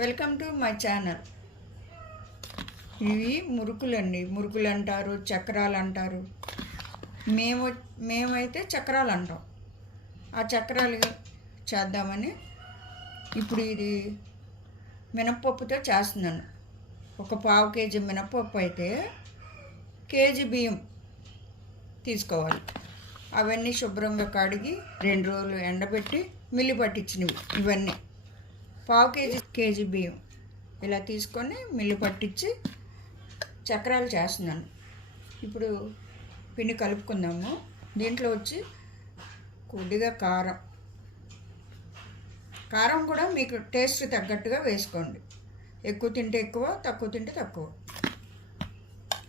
Welcome to my channel. ఇవి మురుకులండి. మురుకులు అంటారు చక్రాలు అంటారు మేము మేమైతే చక్రాలు అంటాం ఆ చక్రాలు చేద్దామని ఇప్పుడు ఇది మినప్పప్పుతో చేస్తున్నాను. ఒక పావు కేజీ మినప్పప్పు అయితే కేజీ బియ్యం తీసుకోవాలి. అవన్నీ శుభ్రంగా కడిగి రెండు రోజులు ఎండబెట్టి మిల్లి పట్టించినవి ఇవన్నీ. పావు కేజీ కేజీ బియ్యం. ఇలా తీసుకొని మిల్లు పట్టించి చక్రాలు చేస్తున్నాను. ఇప్పుడు పిండి కలుపుకుందాము. దీంట్లో వచ్చి కొద్దిగా కారం. కారం కూడా మీకు టేస్ట్ తగ్గట్టుగా వేసుకోండి. ఎక్కువ తింటే ఎక్కువ తక్కువ తింటే తక్కువ.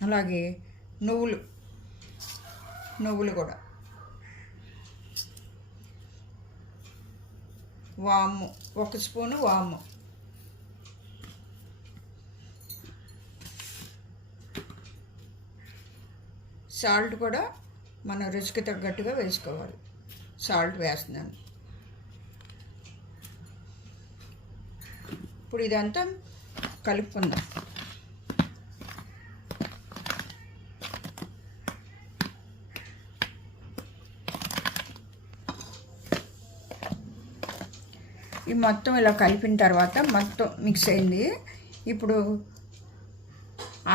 అలాగే నువ్వులు. నువ్వులు కూడా. వాము. ఒక స్పూను వాము. సాల్ట్ కూడా మనం రుచికి తగ్గట్టుగా వేసుకోవాలి. సాల్ట్ వేస్తున్నాను. ఇప్పుడు ఇదంతా కలుపుకుందాం. ఈ మొత్తం ఇలా కలిపిన తర్వాత మొత్తం మిక్స్ అయింది. ఇప్పుడు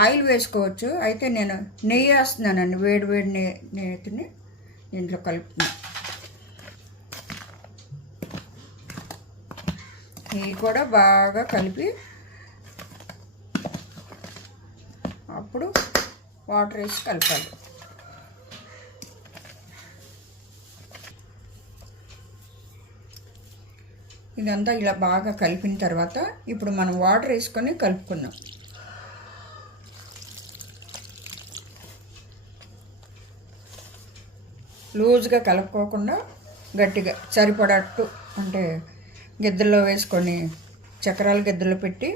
ఆయిల్ వేసుకోవచ్చు. అయితే నేను నెయ్యి వేస్తున్నానండి. వేడి వేడి నెయ్యి నెయ్యిని దీంట్లో కలుపుతున్నాను నెయ్యి కూడా బాగా కలిపి అప్పుడు వాటర్ వేసి కలపాలి. ఇదంతా ఇలా బాగా కలిపిన తర్వాత ఇప్పుడు మనం వాటర్ వేసుకొని కలుపుకుందాం. లూజ్గా కలుపుకోకుండా గట్టిగా సరిపడట్టు అంటే గిద్దల్లో వేసుకొని చక్రాలు గిద్దలో పెట్టి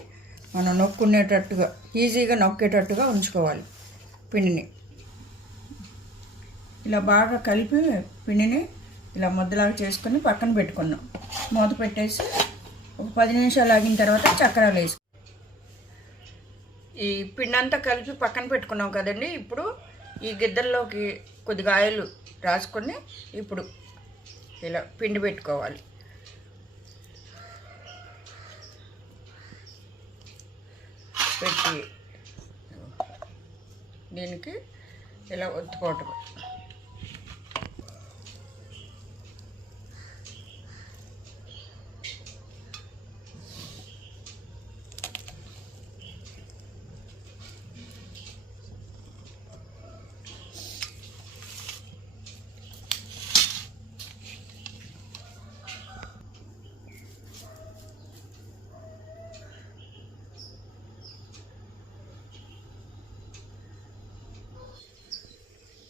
మనం నొక్కునేటట్టుగా ఈజీగా నొక్కేటట్టుగా ఉంచుకోవాలి పిండిని. ఇలా బాగా కలిపి పిండిని ఇలా ముద్దలాగా చేసుకొని పక్కన పెట్టుకున్నాం. మూత పెట్టేసి ఒక పది నిమిషాలు ఆగిన తర్వాత చక్రాలు వేసి ఈ పిండి అంతా కలిపి పక్కన పెట్టుకున్నాం కదండి. ఇప్పుడు ఈ గిద్దల్లోకి కొద్దిగా ఆయిల్ రాసుకొని ఇప్పుడు ఇలా పిండి పెట్టుకోవాలి. పెట్టి దీనికి ఇలా ఒత్తుకోవటం.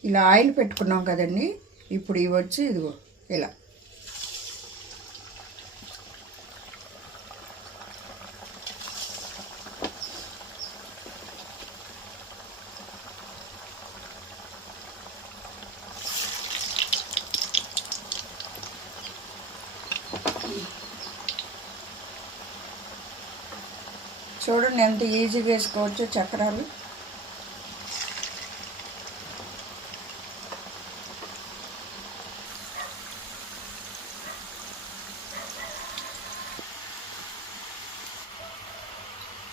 ఇలా ఆయిల్ పెట్టుకున్నాం కదండి ఇప్పుడు ఇవి వచ్చి ఇదిగో ఇలా. చూడండి ఎంత ఈజీగా వేసుకోవచ్చో చక్రాలు.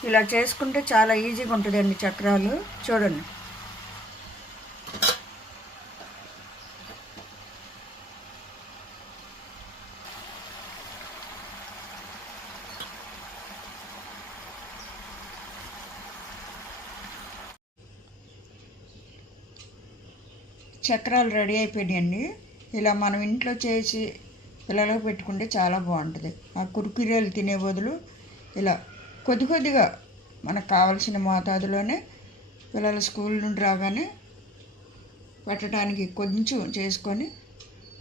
ఇలా చేసుకుంటే చాలా ఈజీగా ఉంటుందండి చక్రాలు. చూడండి. చక్రాలు రెడీ అయిపోయాయండి ఇలా మనం ఇంట్లో చేసి పిల్లలకు పెట్టుకుంటే చాలా బాగుంటుంది. ఆ కుర్కురేలు తినే బదులు ఇలా కొద్ది కొద్దిగా మనకు కావలసిన మోతాదులోనే పిల్లలు స్కూల్ నుండి రాగానే పెట్టడానికి కొంచెం చేసుకొని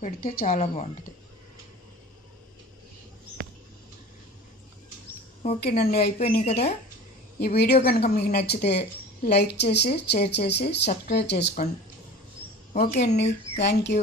పెడితే చాలా బాగుంటుంది. ఓకేనండి అయిపోయినాయి కదా. ఈ వీడియో కనుక మీకు నచ్చితే లైక్ చేసి షేర్ చేసి సబ్స్క్రైబ్ చేసుకోండి. ఓకే అండి. Thank you.